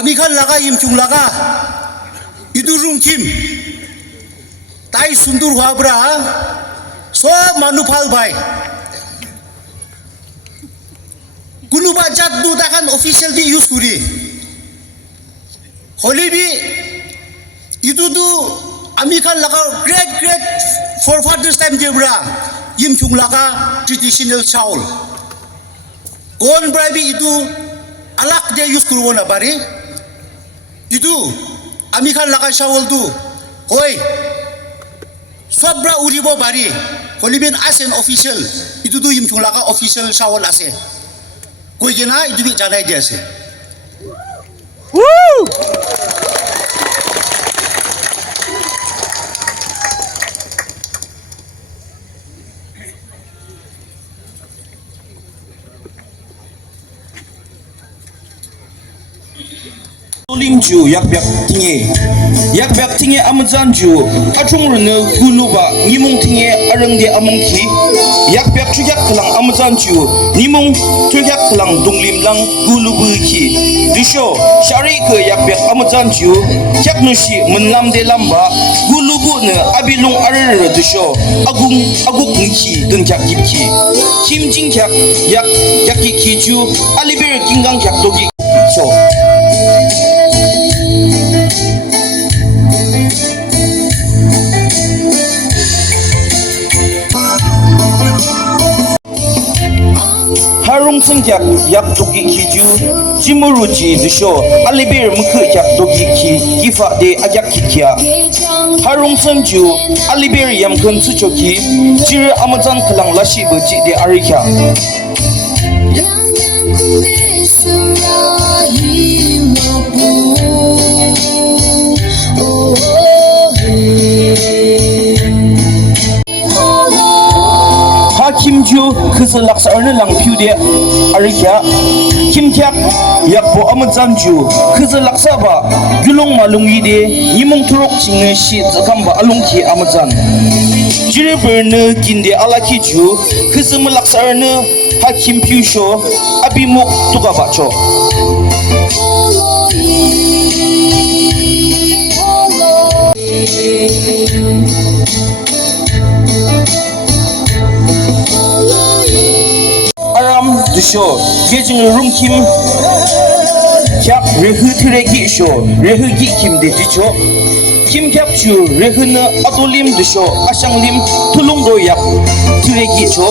amikhan laga imchung laga idurung kim tai sundur huabra sob manupal bhai kunuba jat du dakan official di use kuri holibi itu du amikhan laga great forefathers time jebra imchung laga traditional chaul kon bribe itu alak dia use kurwo na bari itu amikhan laga chaul du hoi sobra uribo bari holibin as an official itu tu imchung laga official chaul ase koi gena itu bi janai dia ase Woo! Limju yak biak tinge amazanju achung rene guluba nimung tinge arang de amungki yak biak chu yak klang amazanju nimung chu yak klang dunglim lang gulubu ki disho shari ke yak biak amazanju yak nushi menlam de lamba gulubu ne abilung arer disho aguk ki den kyak ki kim jing kyak yak ki ju aliber kingang kyak dogi so harung sengkyak yak dogi kiju jimuruji disho alibir mukhe yak dogi ki kifa de ajak kikia harung senju alibir yam kun suchoki jir amazan kelang lashi beji de arika Kimju khusul laksa arne lang piu de arikya kimkyak yakpo amazanju khusul laksa ba gulong malungi de yimung turok chingne shi zakam ba alungki amazan jire berne kinde alaki ju khusul laksa arne hakim piu sho abimuk tuga ba cho disho gejing rum kim kyak rehu tregi sho rehu gi kim de dicho kim kyak chu rehu na adolim disho asang lim tulung do yak tregi cho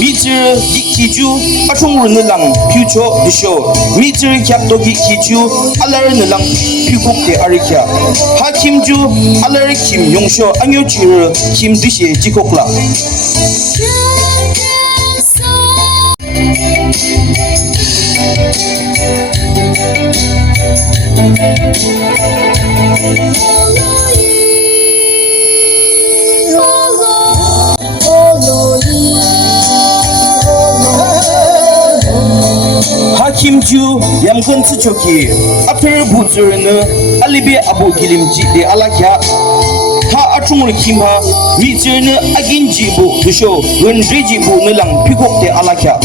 mitir gi kiju achung run lang pyu cho disho mitir kyak do gi kiju alar na lang pyu kok de arikya ha kim ju alar kim yong sho angyo chir kim dishe jikokla Hakimju yang kun sucoki apir buzurne alibi abu gilimji de alakya ha achungul kimha mizurne aginji bu dusho gunriji bu nelang pikok de alakya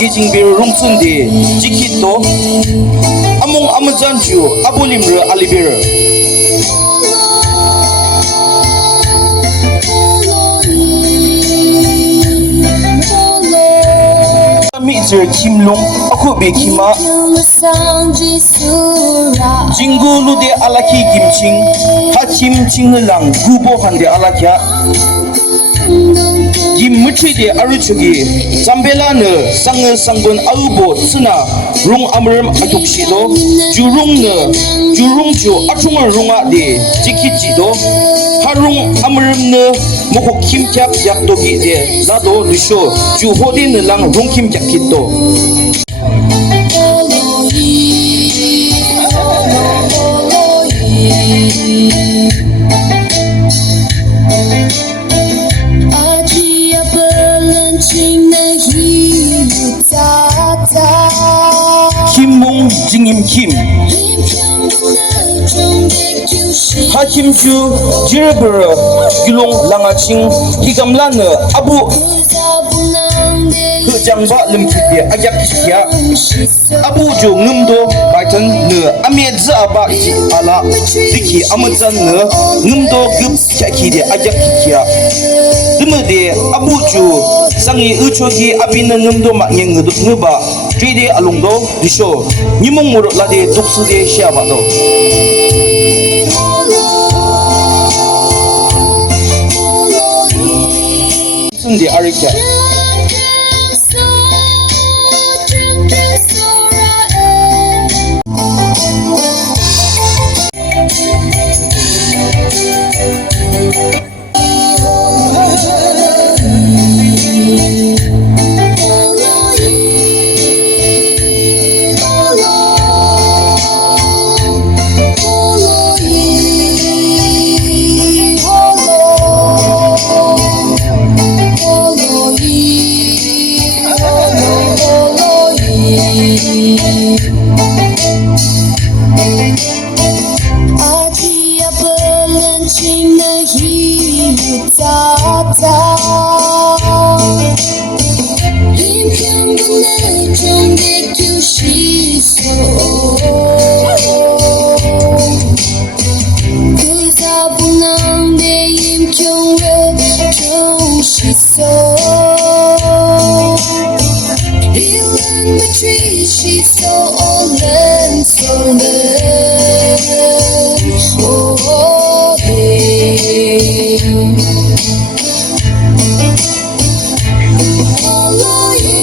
gijing bir rungsun de jikito among amazanju abolim re alibir Mizur kimlong aku be kima jingulu de alaki kimching hachim chinglang gubo hande alakya Yimutri de aruchugi Zambela ne sang sangbon aubo tsuna rung amram atukshido jurung ju achunga runga de jikijido harung amram ne moko kimkyak yakdogi de lado dusho ju hodi ne lang rung kimkyak kitto Kim Mong Jingim Kim Hakimju Jirbera Gilong Langaching Higamlana Abu Kejangba Lemkipia Ayak Kia Abu Jo Ngumdo Baitan Ne Amiedza Ba Ala Diki Amazan Ne Ngumdo Gup Kaki Ayak Kia Demede Abu Jo Sangi Uchoki Abina Ngumdo Maknyang Nguba Trade Alongdo Disho Nimong Murut Lade Tuksude Shiabado Sunday Arika She's so old and so learned. Oh, hey. Hello, hello,